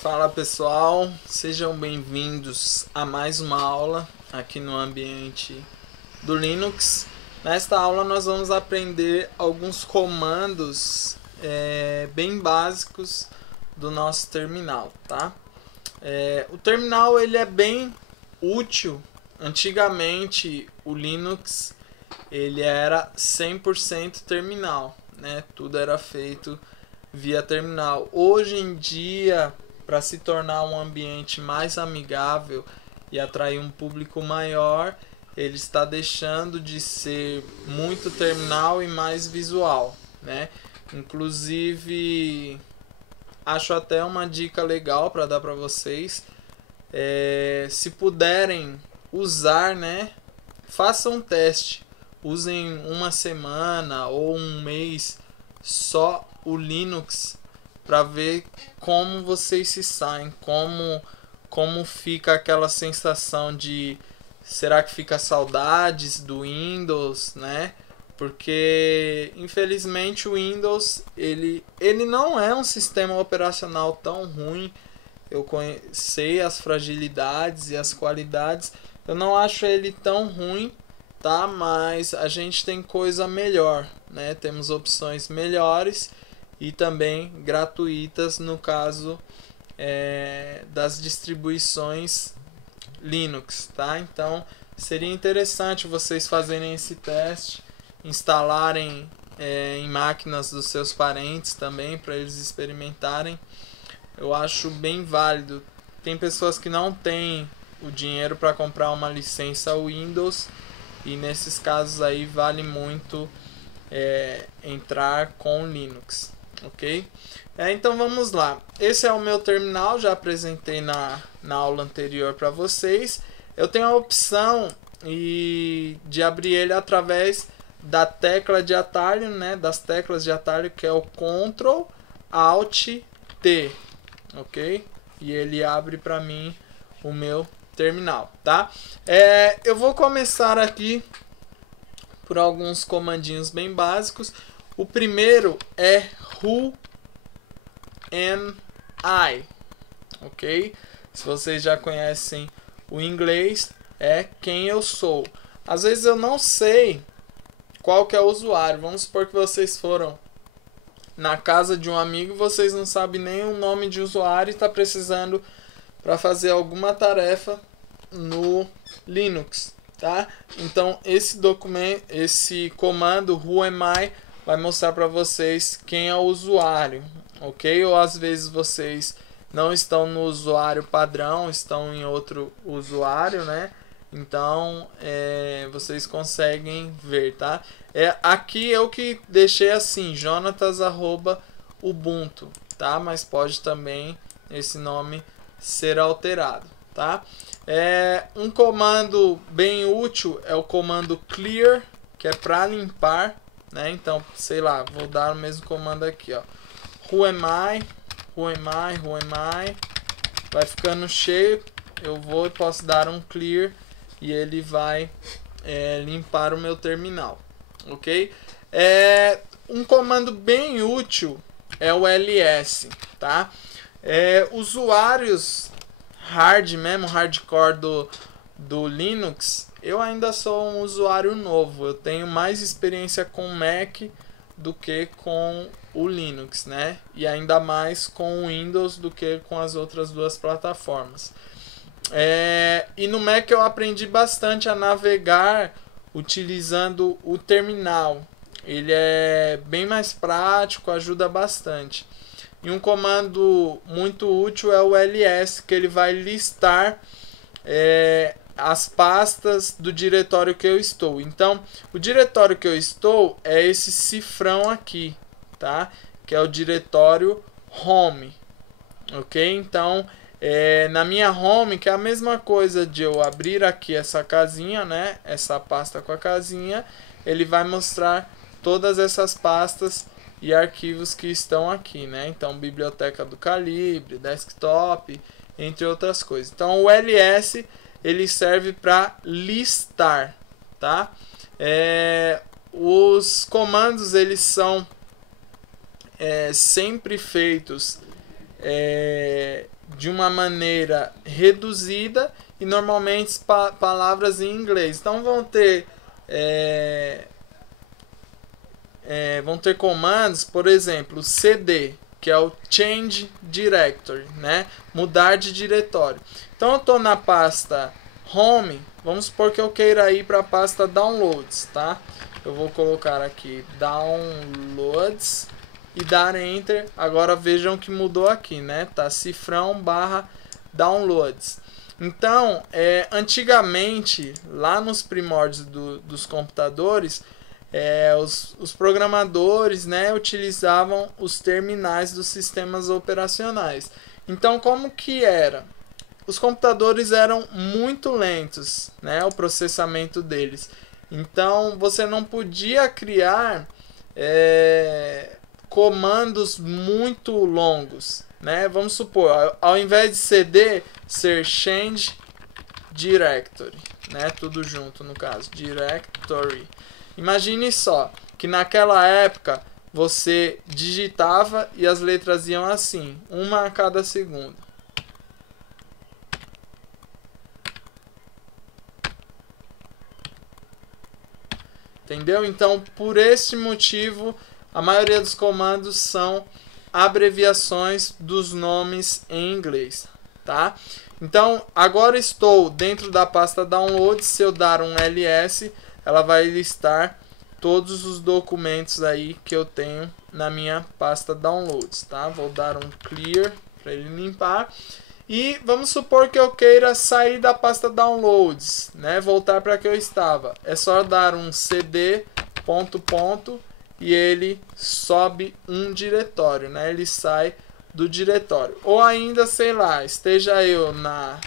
Fala pessoal, sejam bem-vindos a mais uma aula aqui no ambiente do Linux. Nesta aula nós vamos aprender alguns comandos bem básicos do nosso terminal, tá? O terminal ele é bem útil. Antigamente o Linux ele era 100% terminal, né? Tudo era feito via terminal. Hoje em dia, para se tornar um ambiente mais amigável e atrair um público maior, ele está deixando de ser muito terminal e mais visual, né? Inclusive, acho até uma dica legal para dar para vocês. Se puderem usar, né? Façam um teste. Usem uma semana ou um mês só o Linux para ver como vocês se saem, como fica aquela sensação de será que fica saudades do Windows, né? Porque infelizmente o Windows ele não é um sistema operacional tão ruim. Eu sei as fragilidades e as qualidades. Eu não acho ele tão ruim, tá? Mas a gente tem coisa melhor, né? Temos opções melhores e também gratuitas no caso das distribuições Linux, tá? Então seria interessante vocês fazerem esse teste, instalarem em máquinas dos seus parentes também para eles experimentarem. Eu acho bem válido. Tem pessoas que não têm o dinheiro para comprar uma licença Windows e nesses casos aí vale muito entrar com Linux, ok? Então vamos lá. Esse é o meu terminal, já apresentei na aula anterior para vocês. Eu tenho a opção de abrir ele através da tecla de atalho, né? Das teclas de atalho que é o Ctrl Alt T, ok? E ele abre para mim o meu terminal, tá? Eu vou começar aqui por alguns comandinhos bem básicos. O primeiro é Who am I, ok? Se vocês já conhecem o inglês, é quem eu sou. Às vezes eu não sei qual que é o usuário. Vamos supor que vocês foram na casa de um amigo, vocês não sabem nem o nome de usuário e está precisando para fazer alguma tarefa no Linux, tá? Então esse comando who am I vai mostrar para vocês quem é o usuário, ok? Ou às vezes vocês não estão no usuário padrão, estão em outro usuário, né? Então vocês conseguem ver, tá? Aqui eu que deixei assim, jonatas@ubuntu, tá? Mas pode também esse nome ser alterado, tá? Um comando bem útil é o comando clear, que é para limpar, né? Então, sei lá, vou dar o mesmo comando aqui, ó. Who am I? Who am I? Who am I? Vai ficando cheio, eu vou e posso dar um clear e ele vai limpar o meu terminal, ok? Um comando bem útil é o ls, tá? Usuários hardcore do Linux, eu ainda sou um usuário novo, eu tenho mais experiência com Mac do que com o Linux, né? E ainda mais com o Windows do que com as outras duas plataformas. E no Mac eu aprendi bastante a navegar utilizando o terminal. Ele é bem mais prático, ajuda bastante. E um comando muito útil é o ls, que ele vai listar as pastas do diretório que eu estou. Então, o diretório que eu estou é esse cifrão aqui, tá? Que é o diretório home, ok? Então, na minha home, que é a mesma coisa de eu abrir aqui essa casinha, né? Essa pasta com a casinha, ele vai mostrar todas essas pastas e arquivos que estão aqui, né? Então, biblioteca do Calibre, desktop, entre outras coisas. Então, o ls ele serve para listar, tá? Os comandos eles são sempre feitos de uma maneira reduzida e normalmente palavras em inglês. Então vão ter comandos, por exemplo, cd, que é o change directory, né? Mudar de diretório. Então eu estou na pasta home, vamos supor que eu queira ir para a pasta downloads, tá? Eu vou colocar aqui downloads e dar enter. Agora vejam que mudou aqui, né? Tá cifrão barra downloads. Então, antigamente, lá nos primórdios dos computadores, os programadores, né, utilizavam os terminais dos sistemas operacionais. Então, como que era? Os computadores eram muito lentos, né, o processamento deles. Então, você não podia criar comandos muito longos, né? Vamos supor, ao invés de cd ser change directory, né? Tudo junto no caso, directory. Imagine só que naquela época você digitava e as letras iam assim, uma a cada segundo. Entendeu? Então, por este motivo, a maioria dos comandos são abreviações dos nomes em inglês, tá? Então, agora estou dentro da pasta download. Se eu dar um ls, ela vai listar todos os documentos aí que eu tenho na minha pasta downloads, tá? Vou dar um clear para ele limpar. E vamos supor que eu queira sair da pasta downloads, né? Voltar para que eu estava. É só dar um cd ... e ele sobe um diretório, né? Ele sai do diretório. Ou ainda, sei lá, esteja eu na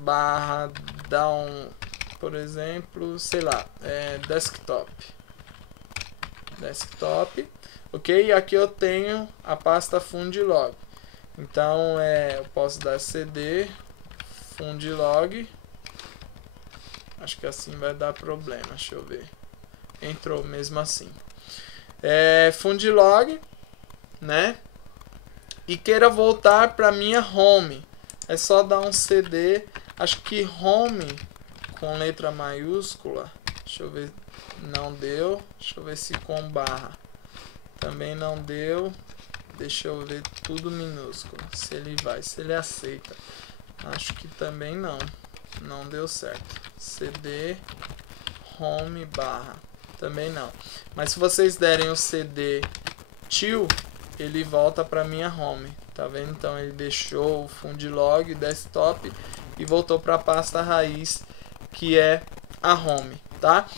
barra down, por exemplo, sei lá, desktop, ok? E aqui eu tenho a pasta fundlog. Então eu posso dar cd fundlog. Acho que assim vai dar problema, deixa eu ver. Entrou mesmo assim. Fundlog, né? E queira voltar para minha home. É só dar um cd, acho que home com letra maiúscula. Deixa eu ver, não deu. Deixa eu ver se com barra. Também não deu. Deixa eu ver tudo minúsculo. Se ele vai, se ele aceita. Acho que também não. Não deu certo. cd home barra. Também não. Mas se vocês derem o cd til, ele volta para minha home. Tá vendo? Então ele deixou o fundlog desktop e voltou para a pasta raiz, que é a home, tá?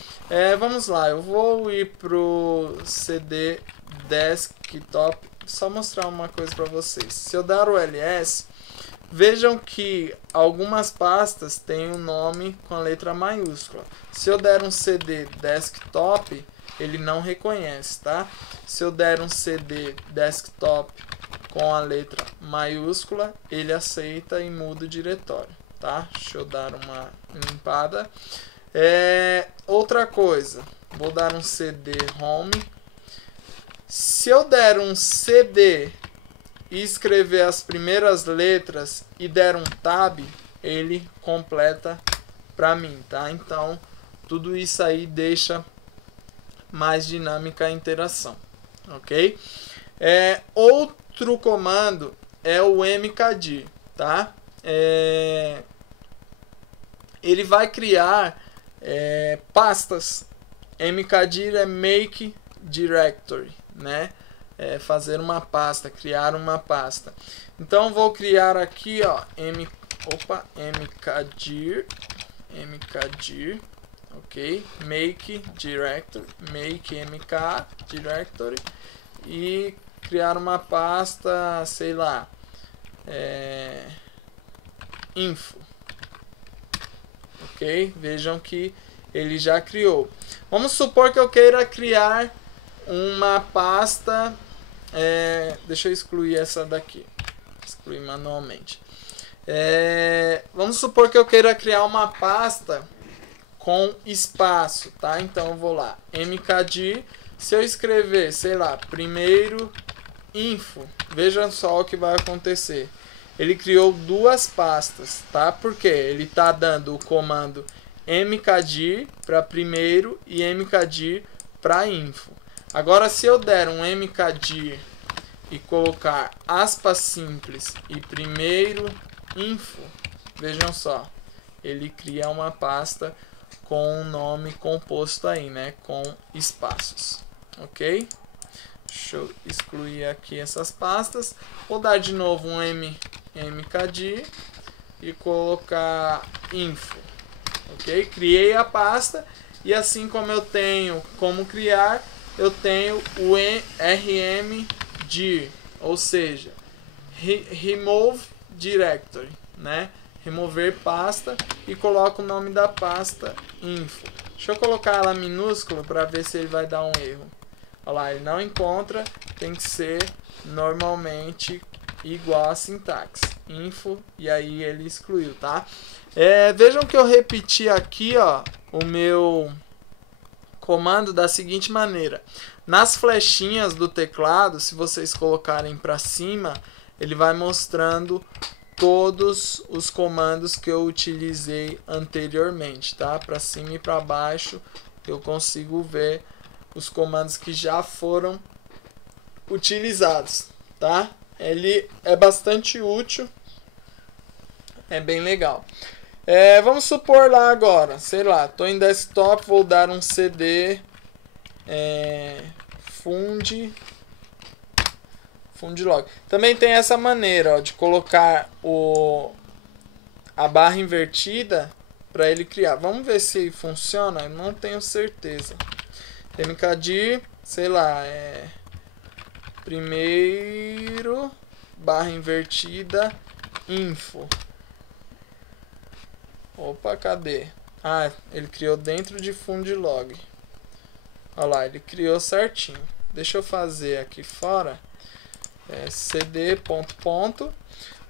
Vamos lá, eu vou ir pro cd desktop, só mostrar uma coisa para vocês. Se eu dar o ls, vejam que algumas pastas têm o nome com a letra maiúscula. Se eu der um cd desktop, ele não reconhece, tá? Se eu der um cd desktop com a letra maiúscula, ele aceita e muda o diretório, tá? Deixa eu dar uma limpada. Outra coisa, vou dar um cd home. Se eu der um cd e escrever as primeiras letras e der um tab, ele completa para mim, tá? Então, tudo isso aí deixa mais dinâmica a interação, ok? Outro comando é o mkdir, tá? Ele vai criar pastas. Mkdir é make directory, né? Fazer uma pasta, criar uma pasta. Então vou criar aqui, ó, mkdir, ok? Make directory, make mk directory e criar uma pasta, sei lá, info, ok? Vejam que ele já criou. Vamos supor que eu queira criar uma pasta, deixa eu excluir essa daqui, excluir manualmente. Vamos supor que eu queira criar uma pasta com espaço, tá? Então eu vou lá, mkdir, se eu escrever, sei lá, primeiro info, veja só o que vai acontecer. Ele criou duas pastas, tá? Porque ele está dando o comando mkdir para primeiro e mkdir para info. Agora, se eu der um mkdir e colocar aspas simples e primeiro info, vejam só, ele cria uma pasta com um nome composto aí, né? Com espaços, ok? Deixa eu excluir aqui essas pastas. Vou dar de novo um mkdir e colocar info, ok? Criei a pasta e assim como eu tenho como criar, eu tenho o rmdir, ou seja, remove directory, né? Remover pasta e coloco o nome da pasta info. Deixa eu colocar ela minúscula para ver se ele vai dar um erro. Olha lá, ele não encontra, tem que ser normalmente igual a sintaxe info, e aí ele excluiu, tá? Vejam que eu repeti aqui, ó, o meu comando da seguinte maneira. Nas flechinhas do teclado, se vocês colocarem para cima, ele vai mostrando todos os comandos que eu utilizei anteriormente, tá? Para cima e para baixo eu consigo ver os comandos que já foram utilizados, tá? Ele é bastante útil, é bem legal. Vamos supor lá agora, sei lá, estou em desktop, vou dar um cd fundlog. Também tem essa maneira, ó, de colocar a barra invertida para ele criar. Vamos ver se funciona, eu não tenho certeza. mkdir, sei lá, primeiro barra invertida info. Opa, cadê? Ah, ele criou dentro de fundlog. Olha lá, ele criou certinho. Deixa eu fazer aqui fora. cd ...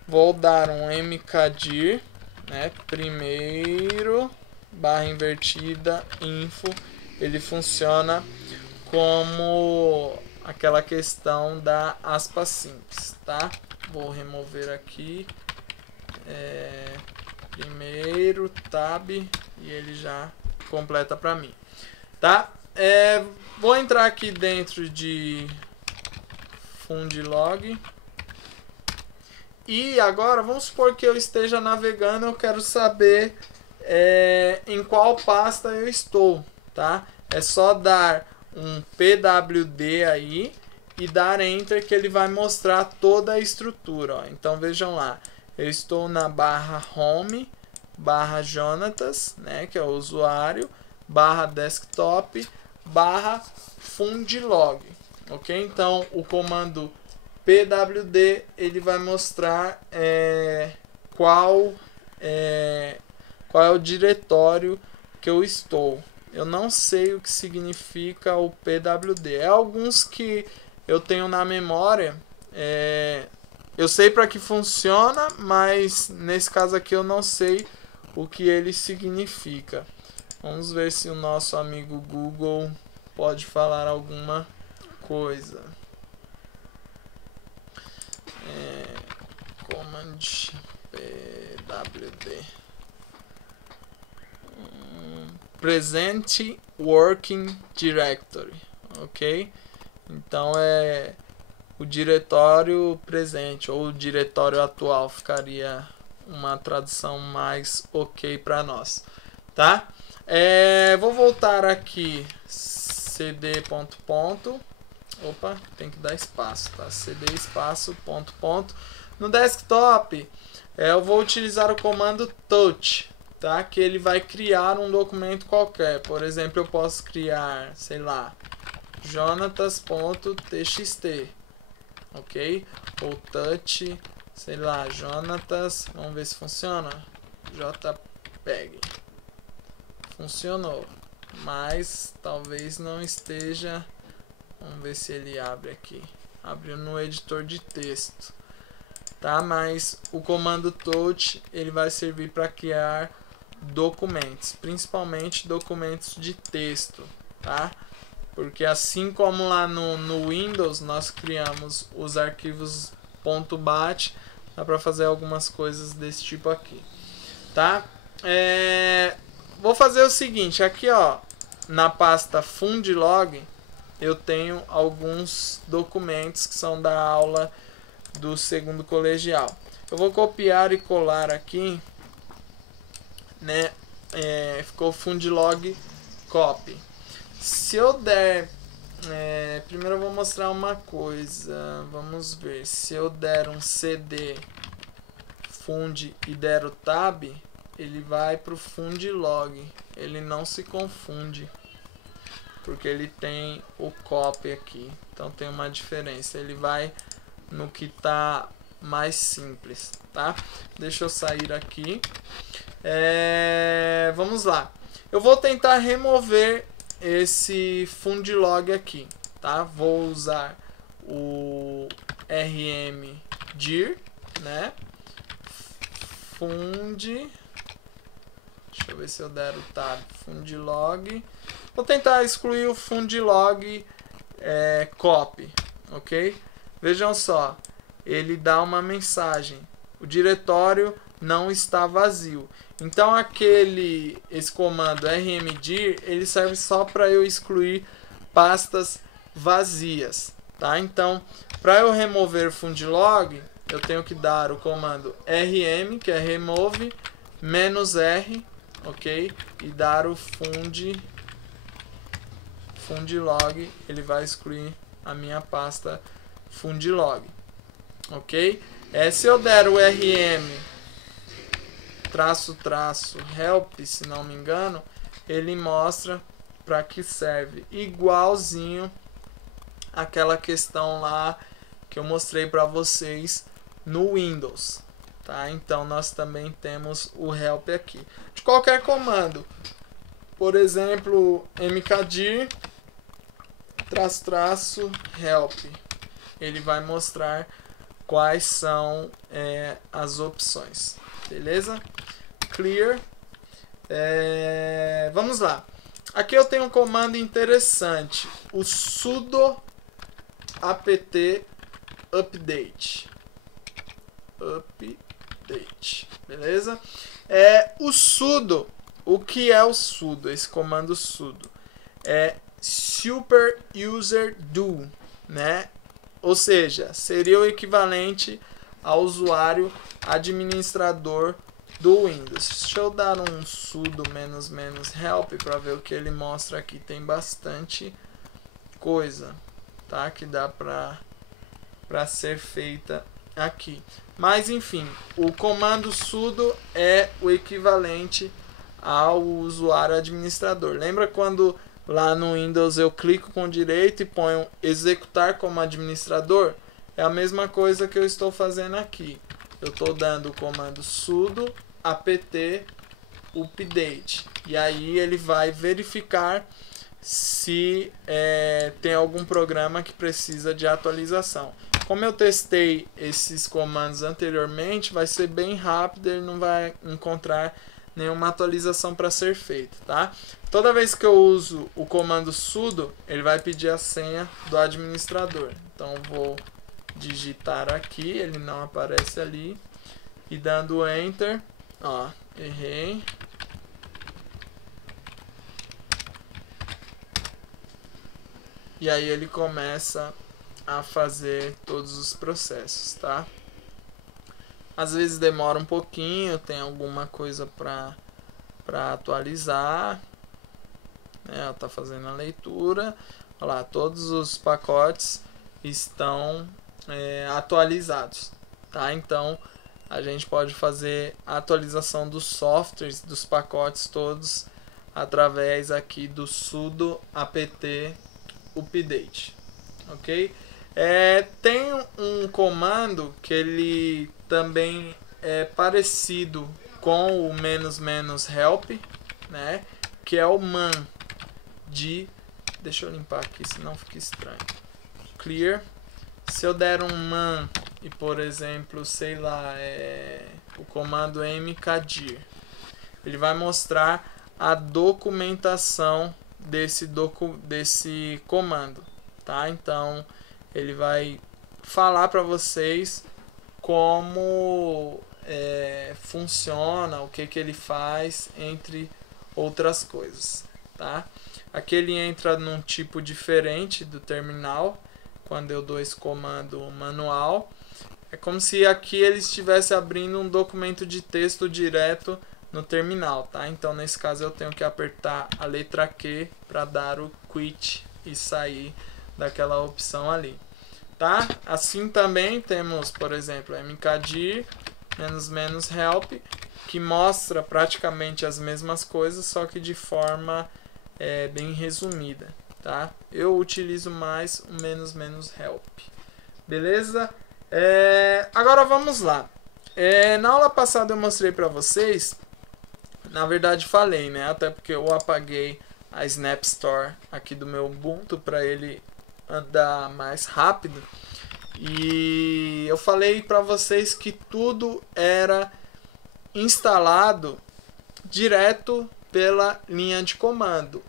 Vou dar um mkdir, né? Primeiro barra invertida info. Ele funciona como aquela questão da aspas simples, tá? Vou remover aqui. Primeiro tab e ele já completa para mim, tá? Vou entrar aqui dentro de fundlog e agora vamos supor que eu esteja navegando, eu quero saber em qual pasta eu estou, tá? É só dar um pwd aí e dar enter que ele vai mostrar toda a estrutura, ó. Então vejam lá, eu estou na barra home, barra Jonatas, né, que é o usuário, barra desktop, barra fundlog, ok? Então o comando pwd ele vai mostrar qual é o diretório que eu estou. Eu não sei o que significa o pwd. Alguns que eu tenho na memória. Eu sei para que funciona, mas nesse caso aqui eu não sei o que ele significa. Vamos ver se o nosso amigo Google pode falar alguma coisa. Command pwd present working directory, ok? Então o diretório presente ou o diretório atual, ficaria uma tradução mais ok para nós, tá? Vou voltar aqui cd ... Opa, tem que dar espaço, tá? cd espaço ... No desktop eu vou utilizar o comando touch, tá? Que ele vai criar um documento qualquer. Por exemplo, eu posso criar, sei lá, jonatas.txt, ok? Ou touch, sei lá, Jonatas, vamos ver se funciona. JPEG. Funcionou, mas talvez não esteja. Vamos ver se ele abre aqui. Abriu no editor de texto, tá? Mas o comando touch ele vai servir para criar documentos, principalmente documentos de texto, tá? Porque assim como lá no Windows nós criamos os arquivos .bat, dá para fazer algumas coisas desse tipo aqui, tá? Vou fazer o seguinte, aqui ó, na pasta Fundlog eu tenho alguns documentos que são da aula do segundo colegial. Eu vou copiar e colar aqui, né? Ficou Fundlog Copy. Se eu der... primeiro eu vou mostrar uma coisa. Vamos ver. Se eu der um CD Fund e der o Tab, ele vai para o Fundlog. Ele não se confunde, porque ele tem o Copy aqui. Então tem uma diferença. Ele vai no que está mais simples, tá? Deixa eu sair aqui. Vamos lá. Eu vou tentar remover esse Fundlog aqui, tá? Vou usar o rmdir, né? Deixa eu ver se eu der o tab. Fundlog. Vou tentar excluir o Fundlog copy, ok? Vejam só, ele dá uma mensagem: o diretório não está vazio. Então esse comando rmdir, ele serve só para eu excluir pastas vazias, tá? Então, para eu remover Fundlog, eu tenho que dar o comando rm, que é remove, -r, ok? E dar o Fundlog, ele vai excluir a minha pasta Fundlog, ok? Se eu der o rm --help, se não me engano, ele mostra para que serve, igualzinho aquela questão lá que eu mostrei para vocês no Windows, tá? Então nós também temos o help aqui. De qualquer comando, por exemplo, mkdir --help, ele vai mostrar quais são as opções, beleza? Clear. Vamos lá. Aqui eu tenho um comando interessante, o sudo apt update, beleza? O sudo, o que é o sudo? Esse comando sudo é super user do, né? Ou seja, seria o equivalente ao usuário administrador do Windows. Deixa eu dar um sudo -help para ver o que ele mostra aqui. Tem bastante coisa, tá? Que dá para ser feita aqui. Mas enfim, o comando sudo é o equivalente ao usuário administrador. Lembra quando lá no Windows eu clico com direito e ponho executar como administrador? É a mesma coisa que eu estou fazendo aqui. Eu estou dando o comando sudo apt update. E aí ele vai verificar se tem algum programa que precisa de atualização. Como eu testei esses comandos anteriormente, vai ser bem rápido, ele não vai encontrar nenhuma atualização para ser feita, tá? Toda vez que eu uso o comando sudo, ele vai pedir a senha do administrador. Então vou digitar aqui, ele não aparece ali, e dando enter, ó, errei. E aí ele começa a fazer todos os processos, tá? Às vezes demora um pouquinho, tem alguma coisa para atualizar, né? Ela tá fazendo a leitura. Olha lá, todos os pacotes estão atualizados, tá? Então a gente pode fazer a atualização dos softwares, dos pacotes todos, através aqui do sudo apt update, ok? Tem um comando que ele também é parecido com o -help, né? Que é o man de... Deixa eu limpar aqui, senão fica estranho. Clear. Se eu der um man e, por exemplo, sei lá, o comando mkdir, ele vai mostrar a documentação desse comando, tá? Então ele vai falar para vocês como funciona, o que ele faz, entre outras coisas, tá? Aqui ele entra num tipo diferente do terminal, quando eu dou esse comando manual. É como se aqui ele estivesse abrindo um documento de texto direto no terminal, tá? Então nesse caso eu tenho que apertar a letra Q para dar o quit e sair daquela opção ali, tá? Assim também temos, por exemplo, mkdir --help, que mostra praticamente as mesmas coisas, só que de forma bem resumida, tá? Eu utilizo mais o --help, beleza? Agora vamos lá. Na aula passada eu mostrei para vocês, na verdade falei, né? Até porque eu apaguei a Snap Store aqui do meu Ubuntu para ele andar mais rápido. E eu falei para vocês que tudo era instalado direto pela linha de comando.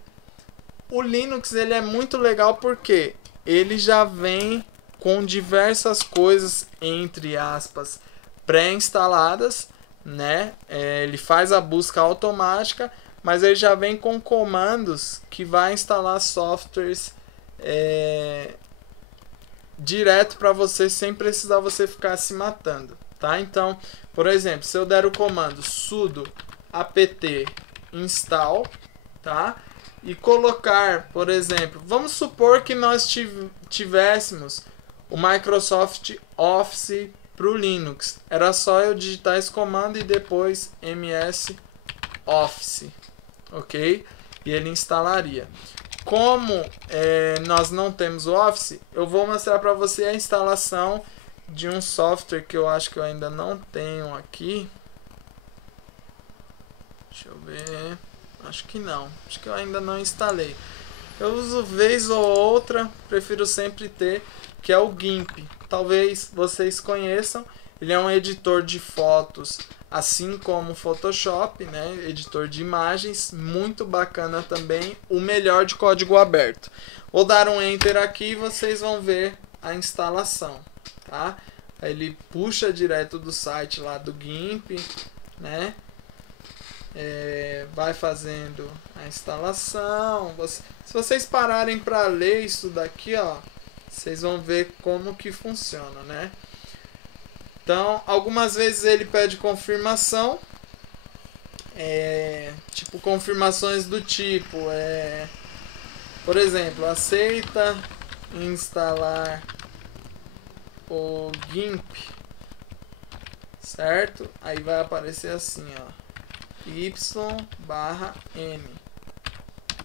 O Linux ele é muito legal porque ele já vem com diversas coisas, entre aspas, pré-instaladas, né? Ele faz a busca automática, mas ele já vem com comandos que vai instalar softwares direto para você, sem precisar você ficar se matando, tá? Então, por exemplo, se eu der o comando sudo apt install, tá? E colocar, por exemplo, vamos supor que nós tivéssemos o Microsoft Office para o Linux. Era só eu digitar esse comando e depois ms office, ok? E ele instalaria. Como nós não temos o Office, eu vou mostrar para você a instalação de um software que eu acho que eu ainda não tenho aqui. Deixa eu ver. Acho que não. Acho que eu ainda não instalei. Eu uso vez ou outra, prefiro sempre ter, que é o GIMP. Talvez vocês conheçam. Ele é um editor de fotos, assim como o Photoshop, né? Editor de imagens, muito bacana também, o melhor de código aberto. Vou dar um Enter aqui e vocês vão ver a instalação, tá? Ele puxa direto do site lá do GIMP, né? Vai fazendo a instalação. Se vocês pararem para ler isso daqui, ó, vocês vão ver como que funciona, né? Então, algumas vezes ele pede confirmação, tipo confirmações do tipo, por exemplo, aceita instalar o GIMP, certo? Aí vai aparecer assim, ó, y/n.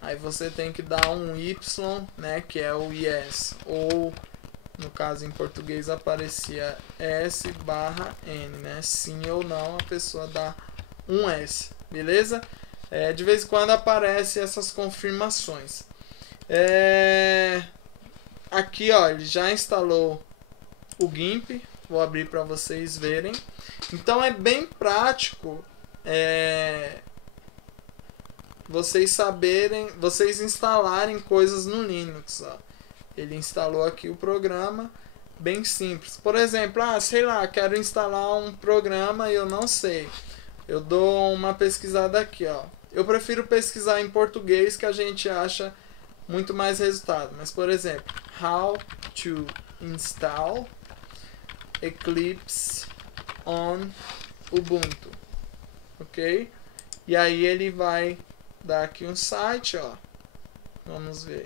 Aí você tem que dar um y, né, que é o yes, ou no caso em português aparecia S/N, né? Sim ou não, a pessoa dá um S, beleza? De vez em quando aparecem essas confirmações. Aqui, ó, ele já instalou o GIMP. Vou abrir para vocês verem. Então é bem prático vocês instalarem coisas no Linux, ó. Ele instalou aqui o programa, bem simples. Por exemplo, sei lá, quero instalar um programa e eu não sei. Eu dou uma pesquisada aqui, ó. Eu prefiro pesquisar em português, que a gente acha muito mais resultado. Mas, por exemplo, how to install Eclipse on Ubuntu, ok? E aí ele vai dar aqui um site, ó. Vamos ver.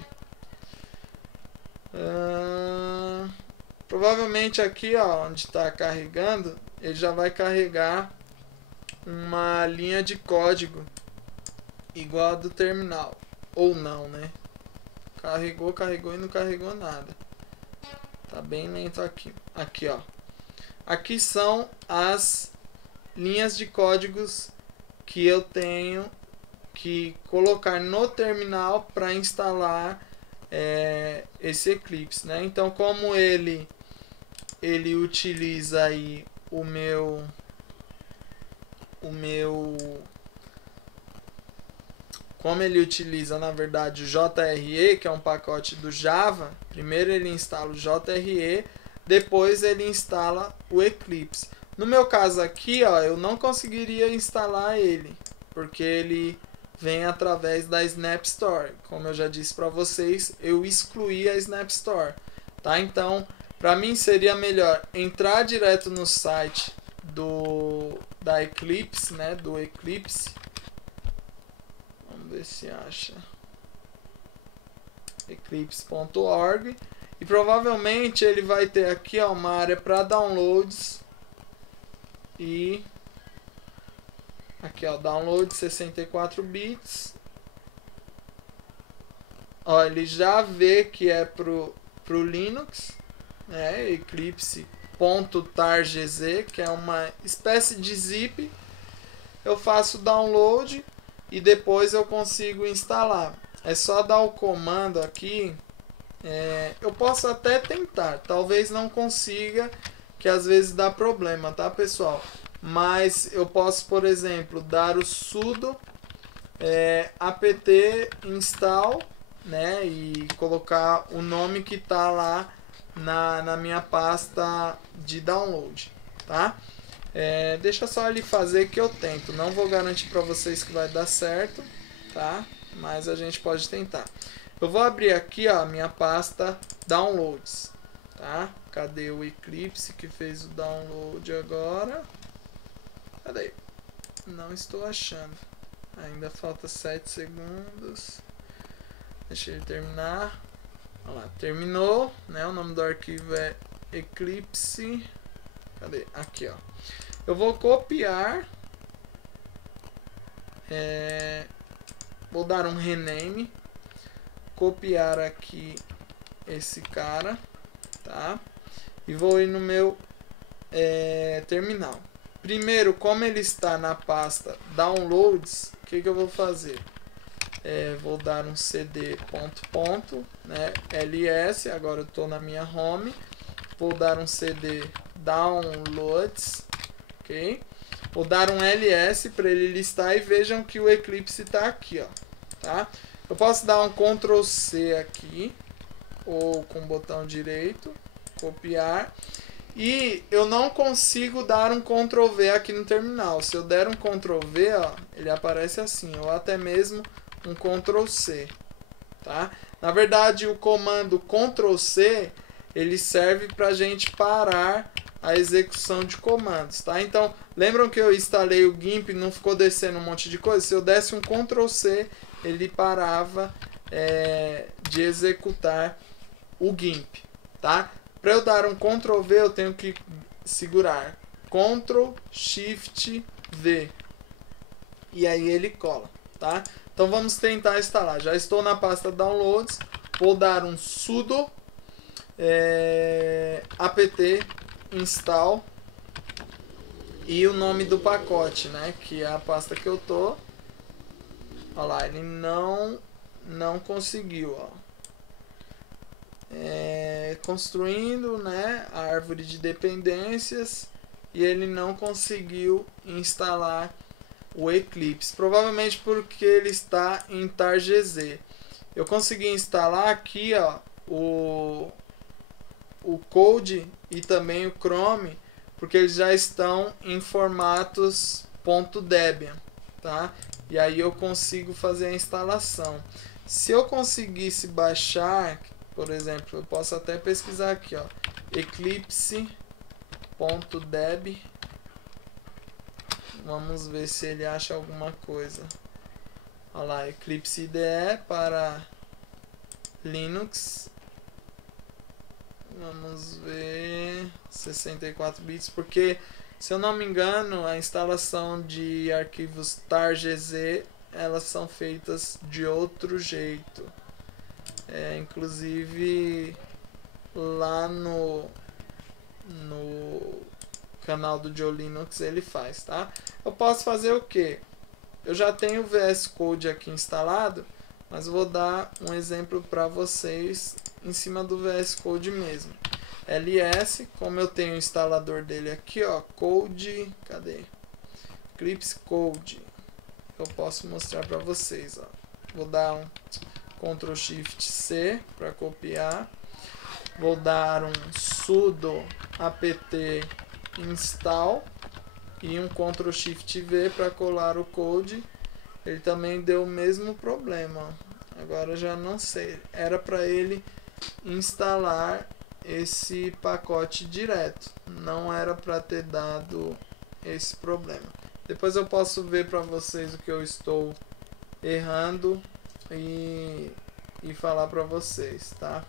Provavelmente aqui, ó, onde está carregando, ele já vai carregar uma linha de código igual a do terminal, ou não, né? Carregou e não carregou nada. Tá bem lento aqui. Aqui, ó. Aqui são as linhas de códigos que eu tenho que colocar no terminal para instalar esse Eclipse, né? Então, como ele utiliza aí o meu como ele utiliza na verdade o JRE, que é um pacote do Java, primeiro ele instala o JRE, depois ele instala o Eclipse. No meu caso aqui, ó, eu não conseguiria instalar ele, porque ele vem através da Snap Store. Como eu já disse para vocês, eu excluí a Snap Store, tá? Então, para mim seria melhor entrar direto no site da Eclipse, né, do Eclipse. Vamos ver se acha. Eclipse.org. E provavelmente ele vai ter aqui, ó, uma área para downloads. E aqui, ó, download 64 bits. Ó, ele já vê que é pro Linux, né? Eclipse.targz, que é uma espécie de zip. Eu faço download e depois eu consigo instalar. É só dar o comando aqui. Eu posso até tentar, talvez não consiga, que às vezes dá problema, tá, pessoal? Mas eu posso, por exemplo, dar o sudo apt install, né, e colocar o nome que está lá na minha pasta de download, tá? Deixa só ele fazer que eu tento. Não vou garantir para vocês que vai dar certo, tá? Mas a gente pode tentar. Eu vou abrir aqui, ó, a minha pasta downloads, tá? Cadê o Eclipse que fez o download agora? Cadê? Não estou achando. Ainda falta 7 segundos. Deixa ele terminar. Olha lá, terminou, né? O nome do arquivo é Eclipse. Cadê? Aqui, ó. Eu vou copiar. Vou dar um rename. Copiar aqui esse cara, tá? E vou ir no meu terminal. Primeiro, como ele está na pasta downloads, o que eu vou fazer? Vou dar um cd ponto, né, ls, agora eu estou na minha home, vou dar um cd downloads, ok? Vou dar um ls para ele listar e vejam que o Eclipse está aqui, ó, tá? Eu posso dar um Ctrl C aqui, ou com o botão direito, copiar, e eu não consigo dar um Ctrl V aqui no terminal. Se eu der um Ctrl V, ó, ele aparece assim, ou até mesmo um Ctrl C, tá? Na verdade, o comando Ctrl C, ele serve para a gente parar a execução de comandos, tá? Então, lembram que eu instalei o GIMP e não ficou descendo um monte de coisa? Se eu desse um Ctrl C, ele parava de executar o GIMP, tá? Para eu dar um Ctrl V, eu tenho que segurar Ctrl Shift V e aí ele cola, tá? Então vamos tentar instalar. Já estou na pasta downloads, vou dar um sudo apt install e o nome do pacote, né, que é a pasta que eu tô. Olha lá, ele não conseguiu, ó. Construindo, né, a árvore de dependências, e ele não conseguiu instalar o Eclipse, provavelmente porque ele está em targz. Eu consegui instalar aqui, ó, o Code e também o Chrome, porque eles já estão em formatos .debian, tá? E aí eu consigo fazer a instalação. Se eu conseguisse baixar, por exemplo, eu posso até pesquisar aqui, ó, eclipse.deb. Vamos ver se ele acha alguma coisa. Olha lá, Eclipse IDE para Linux. Vamos ver, 64 bits, porque se eu não me engano, a instalação de arquivos targz, elas são feitas de outro jeito. Inclusive lá no canal do Joe Linux ele faz, tá? Eu posso fazer o que? Eu já tenho o VS Code aqui instalado, mas vou dar um exemplo para vocês em cima do VS Code mesmo. ls, como eu tenho o instalador dele aqui, ó, Code, cadê? Eclipse Code. Eu posso mostrar para vocês, ó. Vou dar um Ctrl Shift C para copiar. Vou dar um sudo apt install e um Ctrl Shift V para colar o code. Ele também deu o mesmo problema. Agora eu já não sei. Era para ele instalar esse pacote direto. Não era para ter dado esse problema. Depois eu posso ver para vocês o que eu estou errando e falar para vocês, tá?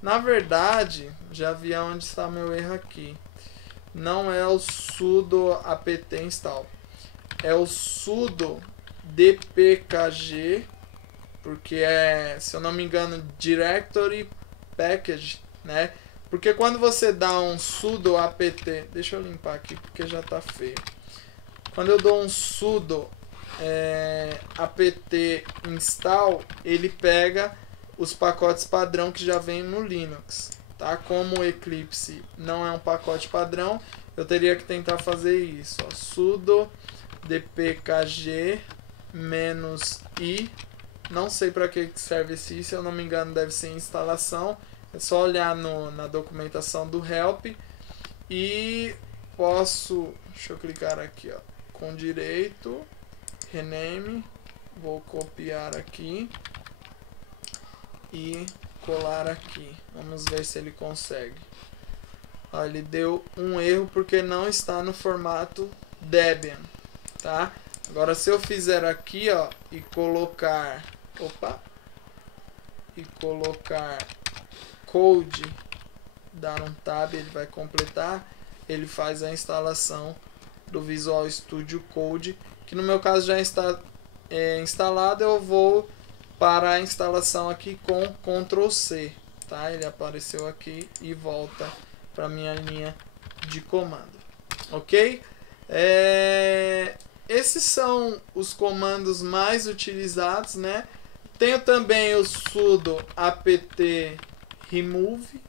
Na verdade, já vi onde está meu erro aqui. Não é o sudo apt install. É o sudo dpkg, porque é, se eu não me engano, directory package, né? Porque quando você dá um sudo apt, deixa eu limpar aqui porque já tá feio. Quando eu dou um sudo apt install, ele pega os pacotes padrão que já vem no Linux, tá? Como o Eclipse não é um pacote padrão, eu teria que tentar fazer isso, ó, sudo dpkg -i, não sei para que serve esse i, se eu não me engano deve ser instalação, é só olhar na documentação do help e posso, deixa eu clicar aqui, ó, com direito, rename, vou copiar aqui e colar aqui. Vamos ver se ele consegue. Ó, ele deu um erro porque não está no formato Debian, tá? Agora se eu fizer aqui, ó, e colocar, code, dar um tab, ele vai completar, ele faz a instalação do Visual Studio Code, que no meu caso já está instalado. Eu vou para a instalação aqui com Ctrl C, tá? Ele apareceu aqui e volta para minha linha de comando, ok? Esses são os comandos mais utilizados, né? Tenho também o sudo apt remove,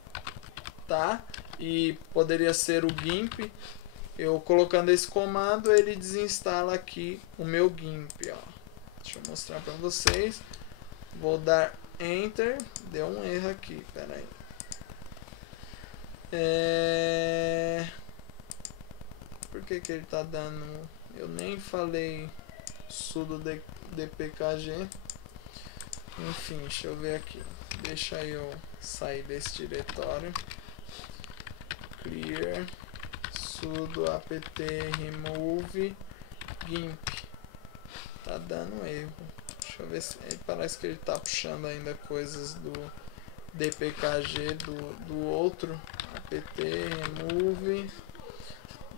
tá? E poderia ser o GIMP. Eu colocando esse comando, ele desinstala aqui o meu GIMP, ó. Deixa eu mostrar para vocês. Vou dar Enter. Deu um erro aqui, pera aí. Por que ele tá dando... Eu nem falei sudo dpkg. Enfim, deixa eu ver aqui. Deixa eu sair desse diretório. Clear sudo apt remove gimp. Tá dando erro. Deixa eu ver se parece que ele tá puxando ainda coisas do dpkg do outro. Apt remove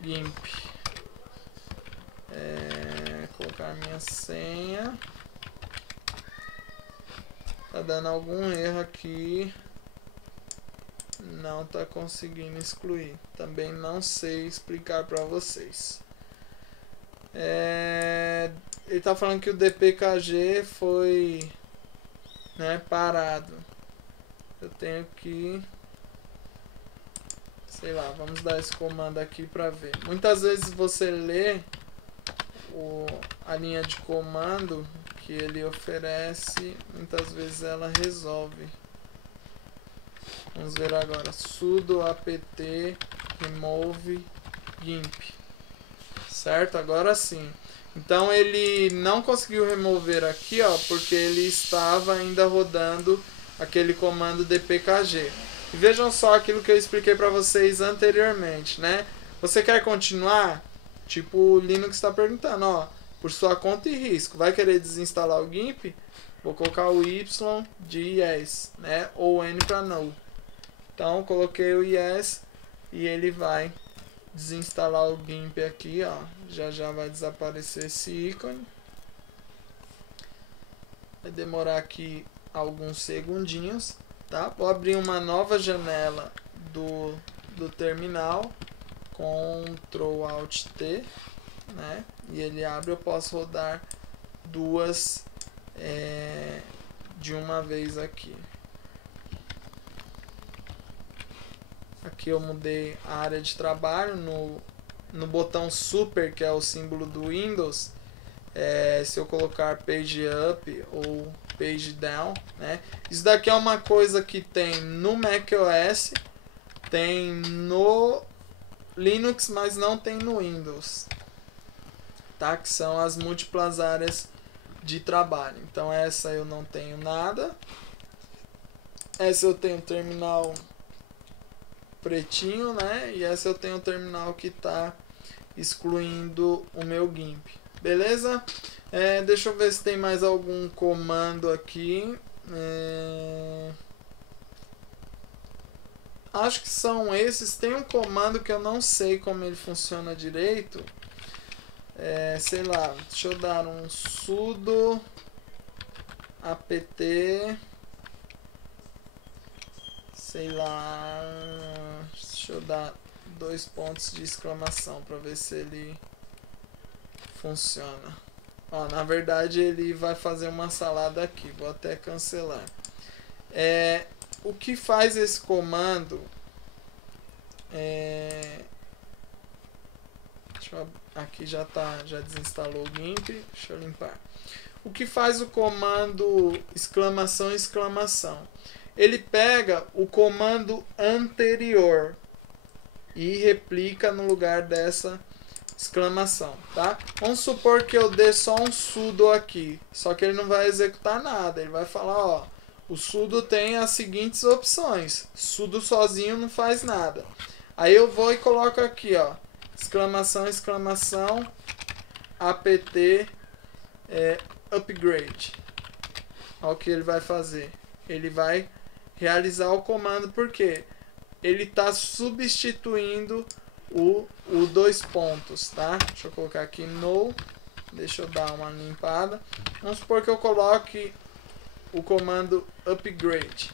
gimp. Colocar minha senha. Tá dando algum erro aqui. Não tá conseguindo excluir. Também não sei explicar para vocês. Ele tá falando que o dpkg foi, né, parado. Eu tenho que, sei lá, vamos dar esse comando aqui para ver. Muitas vezes você lê a linha de comando que ele oferece, muitas vezes ela resolve. Vamos ver agora. Sudo apt remove gimp. Certo? Agora sim. Então ele não conseguiu remover aqui, ó, porque ele estava ainda rodando aquele comando dpkg. E vejam só aquilo que eu expliquei para vocês anteriormente, né? Você quer continuar? Tipo, o Linux está perguntando, ó, por sua conta e risco, vai querer desinstalar o GIMP? Vou colocar o Y de yes, né? Ou N para no. Então, coloquei o yes e ele vai desinstalar o GIMP aqui, ó. Já vai desaparecer esse ícone. Vai demorar aqui alguns segundinhos, tá? Vou abrir uma nova janela do terminal. Ctrl Alt T, né? E ele abre, eu posso rodar duas de uma vez aqui. Aqui eu mudei a área de trabalho no botão Super, que é o símbolo do Windows. se eu colocar page up ou page down, né? Isso daqui é uma coisa que tem no macOS, tem no Linux, mas não tem no Windows, tá? Que são as múltiplas áreas de trabalho. Então essa eu não tenho nada. Essa eu tenho terminal pretinho, né? E essa eu tenho terminal que está excluindo o meu GIMP. Beleza? Deixa eu ver se tem mais algum comando aqui. Acho que são esses. Tem um comando que eu não sei como ele funciona direito. Sei lá, deixa eu dar um sudo apt, sei lá, deixa eu dar 2 pontos de exclamação para ver se ele funciona. Ó, na verdade ele vai fazer uma salada aqui, vou até cancelar. O que faz esse comando aqui já desinstalou o GIMP, deixa eu limpar. O que faz o comando exclamação, exclamação? Ele pega o comando anterior e replica no lugar dessa exclamação, tá? Vamos supor que eu dê só um sudo aqui, só que ele não vai executar nada, ele vai falar, ó, o sudo tem as seguintes opções, sudo sozinho não faz nada. Aí eu vou e coloco aqui, ó, exclamação, exclamação, apt upgrade. Olha o que ele vai fazer. Ele vai realizar o comando, porque ele está substituindo o 2 pontos, tá? Deixa eu colocar aqui no, deixa eu dar uma limpada. Vamos supor que eu coloque o comando upgrade.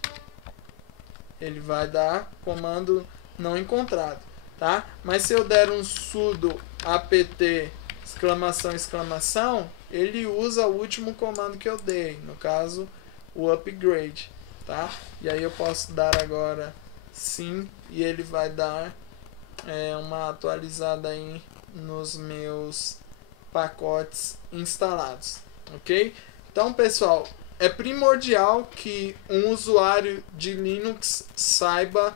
Ele vai dar comando não encontrado, tá? Mas se eu der um sudo apt exclamação, exclamação, ele usa o último comando que eu dei, no caso o upgrade, tá? E aí eu posso dar agora sim, e ele vai dar uma atualizada aí nos meus pacotes instalados, ok? Então, pessoal, é primordial que um usuário de Linux saiba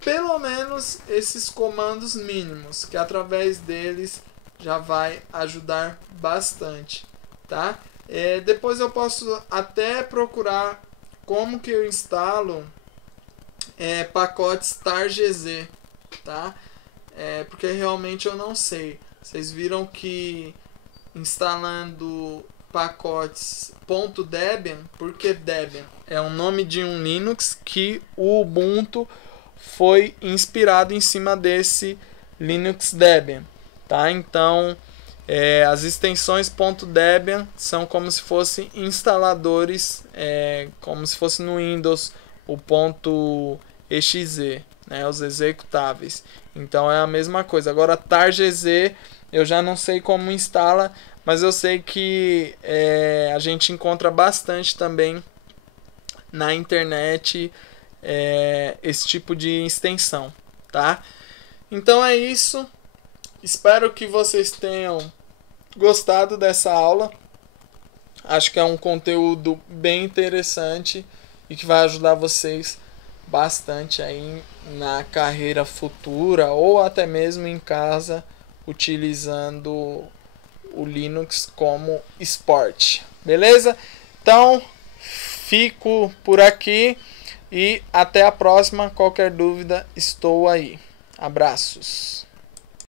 pelo menos esses comandos mínimos, que através deles já vai ajudar bastante, tá? Depois eu posso até procurar como que eu instalo pacotes targz, tá? Porque realmente eu não sei. Vocês viram que instalando pacotes .debian, porque Debian é o nome de um Linux que o Ubuntu foi inspirado em cima desse Linux Debian, tá? Então as extensões .debian são como se fossem instaladores, como se fosse no Windows o .exe, né, os executáveis. Então é a mesma coisa. Agora targz eu já não sei como instala, mas eu sei que a gente encontra bastante também na internet esse tipo de extensão, tá? Então é isso. Espero que vocês tenham gostado dessa aula. Acho que é um conteúdo bem interessante e que vai ajudar vocês bastante aí na carreira futura ou até mesmo em casa, utilizando o Linux como esporte. Beleza? Então, fico por aqui e até a próxima. Qualquer dúvida, estou aí. Abraços.